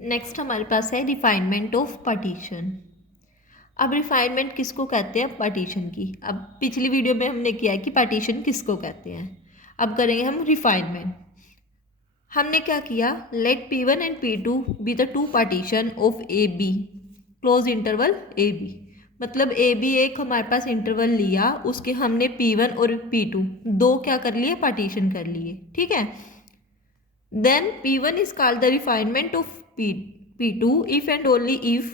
Next हमारे पास है refinement of partition. अब रिफाइनमेंट किसको कहते हैं? पार्टीशन की। अब पिछली वीडियो में हमने किया है कि पार्टीशन किसको कहते हैं, अब करेंगे हम रिफाइनमेंट। हमने क्या किया? Let P1 and P2 be the two partition of a b, close interval a b. मतलब ए बी एक हमारे पास इंटरवल लिया, उसके हमने P1 और P2 दो क्या कर लिए? पार्टीशन कर लिए, ठीक है। Then P1 is called the refinement of P2 if and only if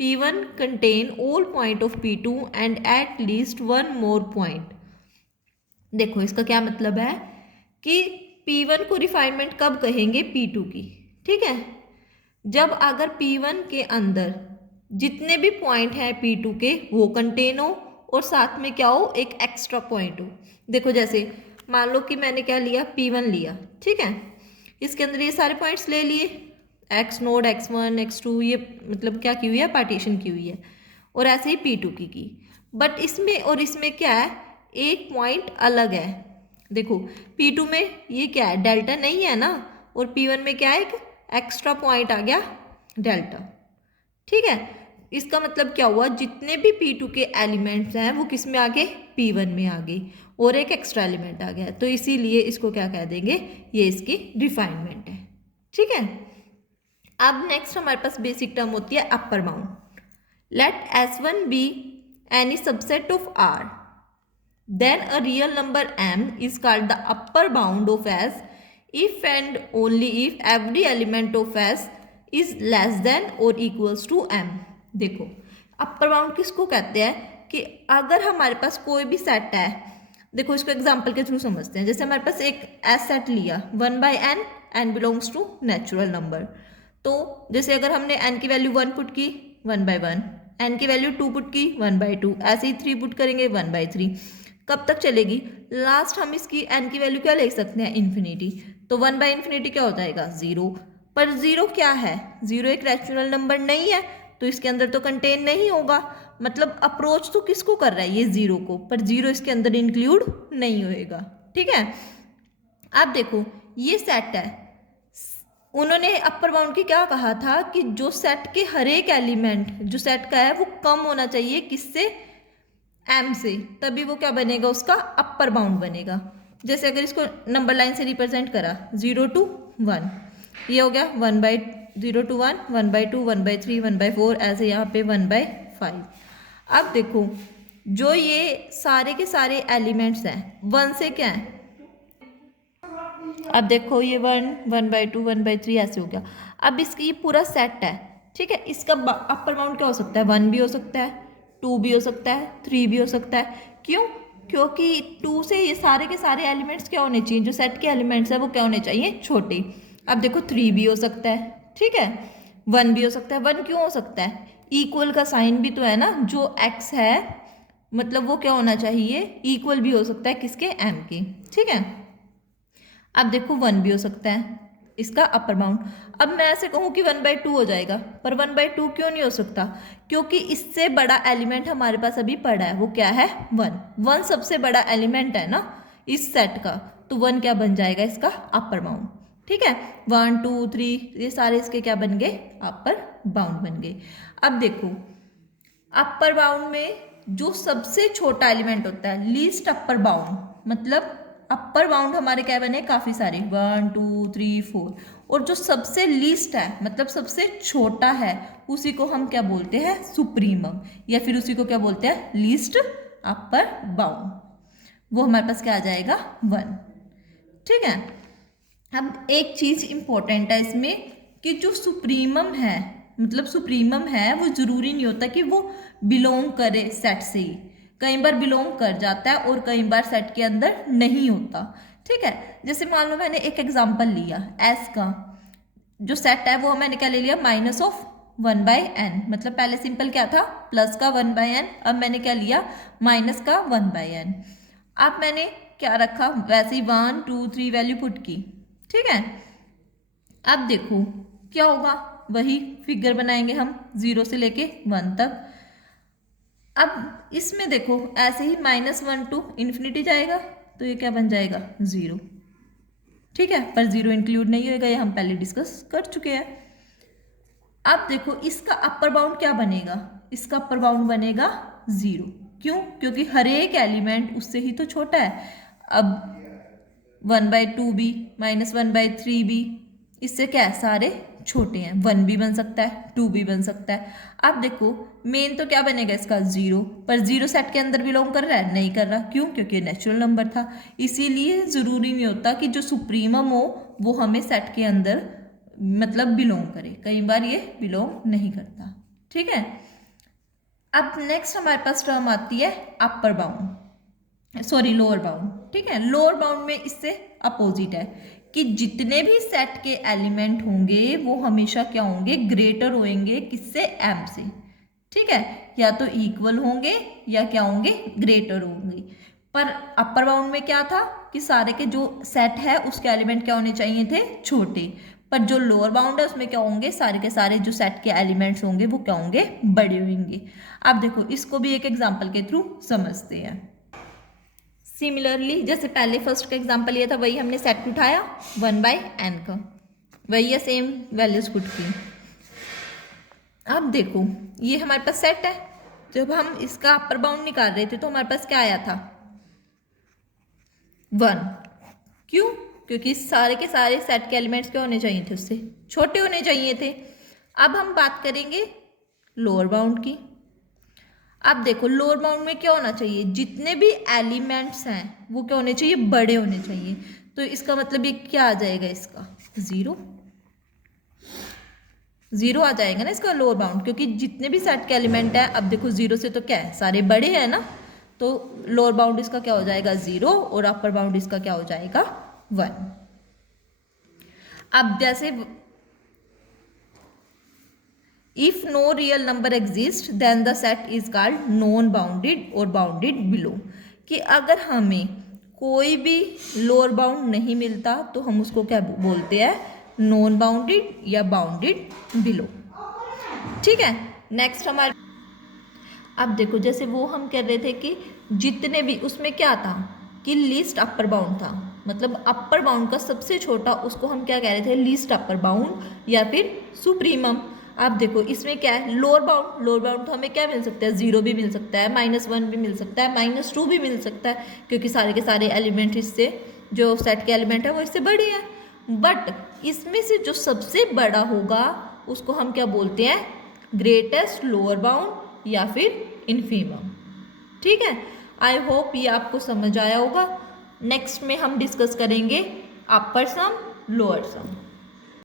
P1 contain all point of P2 and at least one more point। देखो इसका क्या मतलब है कि P1 को रिफाइनमेंट कब कहेंगे? P2 की, ठीक है। जब अगर P1 के अंदर जितने भी पॉइंट हैं P2 के वो कंटेन हो और साथ में क्या हो? एक एक्स्ट्रा पॉइंट हो। देखो जैसे मान लो कि मैंने क्या लिया? P1 लिया, ठीक है। इसके अंदर ये सारे पॉइंट्स ले लिए, एक्स नोड, x1, x2, ये मतलब क्या की हुई है? पार्टीशन की हुई है। और ऐसे ही P2 की। बट इसमें और इसमें क्या है? एक पॉइंट अलग है। देखो P2 में ये क्या है? डेल्टा नहीं है ना, और P1 में क्या है? एक एक्स्ट्रा पॉइंट आ गया, डेल्टा, ठीक है। इसका मतलब क्या हुआ? जितने भी P2 के एलिमेंट्स हैं वो किस में आ गए? P1 में आ गए, और एक एक्स्ट्रा एलिमेंट आ गया, तो इसीलिए इसको क्या कह देंगे? ये इसकी रिफाइनमेंट है, ठीक है। अब नेक्स्ट हमारे पास बेसिक टर्म होती है upper bound. Let S1 be any subset of R, then a real number m is called the upper bound of S if and only if every element of S is less than or equals to m। देखो upper bound किसको कहते हैं कि अगर हमारे पास कोई भी set है, देखो इसको एग्जांपल के थ्रू समझते हैं। जैसे हमारे पास एक एस सेट लिया 1/n, n belongs to natural number. तो जैसे अगर हमने n की वैल्यू 1 पुट की 1/1, n की वैल्यू 2 पुट की 1/2, ऐसे ही 3 पुट करेंगे 1/3। कब तक चलेगी? लास्ट हम इसकी n की वैल्यू क्या ले सकते हैं? इन्फिनिटी। तो 1/∞ क्या हो जाएगा? 0। पर 0 क्या है? 0 एक रैशनल नंबर नहीं है, तो इसके अंदर तो कंटेन नहीं होगा। मतलब अप्रोच तो किसको कर रहा है? ये 0 को, पर 0 इसके अंदर इंक्लूड नहीं होएगा, ठीक है। अब देखो ये सेट है, उन्होंने अपर बाउंड की क्या कहा था कि जो सेट के हर एक एलिमेंट जो सेट का है वो कम होना चाहिए किससे? m से, तभी वो क्या बनेगा? उसका अपर बाउंड बनेगा। जैसे अगर इसको नंबर लाइन से रिप्रेजेंट करा 0 to 1, ये हो गया 1/0 to 1, 1/2, 1/3, 1/4, ऐसे यहाँ पे 1/5। अब देखो जो ये सारे के सारे एलिमेंट्स हैं 1 से क्या है? अब देखो ये 1, 1/2, 1/3 ऐसे हो गया। अब इसकी ये पूरा सेट है, ठीक है। इसका अपर बाउंड क्या हो सकता है? 1 भी हो सकता है, 2 भी हो सकता है, 3 भी हो सकता है। क्यों? क्योंकि 2 से ये सारे के सारे एलिमेंट्स क्या होने चाहिए? जो सेट के एलिमेंट्स है वो क्या होने चाहिए? छोटे। अब देखो 3 भी हो सकता है, ठीक है। 1 भी हो सकता है। 1 क्यों हो सकता है? इक्वल का साइन भी तो है ना, जो x है मतलब वो क्या होना चाहिए? इक्वल भी हो सकता है किसके? m के, ठीक है। अब देखो 1 भी हो सकता है इसका अपर बाउंड। अब मैं ऐसे कहूँ कि 1/2 हो जाएगा, पर 1/2 क्यों नहीं हो सकता? क्योंकि इससे बड़ा एलिमेंट हमारे पास अभी पड़ा है, वो क्या है? 1। 1 सबसे बड़ा एलिमेंट है ना इस सेट का, तो 1 क्या बन जाएगा? इसका अपर बाउंड, ठीक है। 1, 2, 3 ये सारे इसके क्या बन गए? अपर बाउंड बन गए। अब देखो अपर बाउंड में जो सबसे छोटा एलिमेंट होता है लीस्ट अपर बाउंड, मतलब अपर बाउंड हमारे क्या बने? काफी सारे, 1, 2, 3, 4, और जो सबसे लीस्ट है मतलब सबसे छोटा है उसी को हम क्या बोलते हैं? सुप्रीमम, या फिर उसी को क्या बोलते हैं? Least upper bound. वो हमारे पास क्या आ जाएगा? 1, ठीक है। अब एक चीज इंपॉर्टेंट है इसमें कि जो सुप्रीमम है मतलब सुप्रीमम है वो जरूरी नहीं होता कि वो बिलोंग करे सेट से ही, कई बार बिलोंग कर जाता है और कई बार सेट के अंदर नहीं होता, ठीक है। जैसे मान लो मैंने एक एग्जांपल लिया एस का, जो सेट है वो मैंने क्या ले लिया? -1/n, मतलब पहले सिंपल क्या था? प्लस का 1/n, अब मैंने क्या लिया? माइनस का 1/n। अब मैंने क्या रखा? वैसे ही 1, 2, 3 वैल्यू पुट की, ठीक है। अब देखो क्या होगा? वही फिगर बनाएंगे हम 0 से लेके 1 तक। अब इसमें देखो ऐसे ही -1 to इन्फिनिटी जाएगा, तो ये क्या बन जाएगा? 0, ठीक है। पर 0 इंक्लूड नहीं होगा, ये हम पहले डिस्कस कर चुके हैं। अब देखो इसका अपर बाउंड क्या बनेगा, इसका अपर बाउंड बनेगा 0। क्यों? क्योंकि हर एक एलिमेंट उससे ही तो छोटा है। अब 1/2b माइनस 1/3b, इससे क्या है, सारे छोटे हैं। 1 भी बन सकता है, 2 भी बन सकता है। अब देखो मेन तो क्या बनेगा इसका 0, पर 0 सेट के अंदर बिलोंग कर रहा है, नहीं कर रहा। क्यों? क्योंकि नेचुरल नंबर था। इसीलिए ज़रूरी नहीं होता कि जो सुप्रीमम हो वो हमें सेट के अंदर मतलब बिलोंग करे, कई बार ये बिलोंग नहीं करता। ठीक है। अब नेक्स्ट हमारे पास टर्म आती है upper bound, sorry lower bound. ठीक है, लोअर बाउंड में इससे अपोजिट है कि जितने भी सेट के एलिमेंट होंगे वो हमेशा क्या होंगे, ग्रेटर होंगे किससे, m से। ठीक है, या तो इक्वल होंगे या क्या होंगे, ग्रेटर होंगे। पर अपर बाउंड में क्या था कि सारे के जो सेट है उसके एलिमेंट क्या होने चाहिए थे, छोटे। पर जो लोअर बाउंड है उसमें क्या होंगे, सारे के सारे जो सेट के एलिमेंट्स होंगे वो क्या होंगे, बड़े होंगे। अब देखो इसको भी एक एग्जांपल के थ्रू समझते हैं। सिमिलरली जैसे पहले फर्स्ट का एग्जांपल लिया था, वही हमने सेट उठाया 1/n का, वही है, सेम वैल्यूज पुट की। अब देखो ये हमारे पास सेट है, जब हम इसका अपर बाउंड निकाल रहे थे तो हमारे पास क्या आया था, 1। क्यों? क्योंकि सारे के सारे सेट के एलिमेंट्स क्या होने चाहिए थे, उससे छोटे होने चाहिए थे। अब हम बात करेंगे लोअर बाउंड की। अब देखो लोअर बाउंड में क्या होना चाहिए, जितने भी एलिमेंट्स हैं वो क्या होने चाहिए, बड़े होने चाहिए। तो इसका मतलब ये क्या आ जाएगा, इसका 0 आ जाएगा ना इसका लोअर बाउंड, क्योंकि जितने भी सेट के एलिमेंट है, अब देखो 0 से तो क्या है, सारे बड़े हैं ना, तो लोअर बाउंड इसका क्या हो जाएगा 0 और अपर बाउंड इसका क्या हो जाएगा 1। अब जैसे if no real number exist then the set is called non bounded और बाउंडेड बिलो, कि अगर हमें कोई भी लोअर बाउंड नहीं मिलता तो हम उसको क्या बोलते हैं, नॉन बाउंडेड या बाउंडेड बिलो। ठीक है, नेक्स्ट हमारे, अब देखो जैसे वो हम कह रहे थे कि जितने भी उसमें क्या था कि लीस्ट अपर बाउंड था, मतलब अपर बाउंड का सबसे छोटा उसको हम क्या कह रहे थे, लीस्ट अपर बाउंड या फिर सुप्रीमम। अब देखो इसमें क्या है, लोअर बाउंड, लोअर बाउंड तो हमें क्या मिल सकता है, 0 भी मिल सकता है, -1 भी मिल सकता है, -2 भी मिल सकता है, क्योंकि सारे के सारे एलिमेंट इससे, जो सेट के एलिमेंट है वो इससे बड़े हैं। बट इसमें से जो सबसे बड़ा होगा उसको हम क्या बोलते हैं, ग्रेटेस्ट लोअर बाउंड या फिर इन्फीमम। ठीक है, आई होप ये आपको समझ आया होगा। नेक्स्ट में हम डिस्कस करेंगे अपर सम, लोअर सम।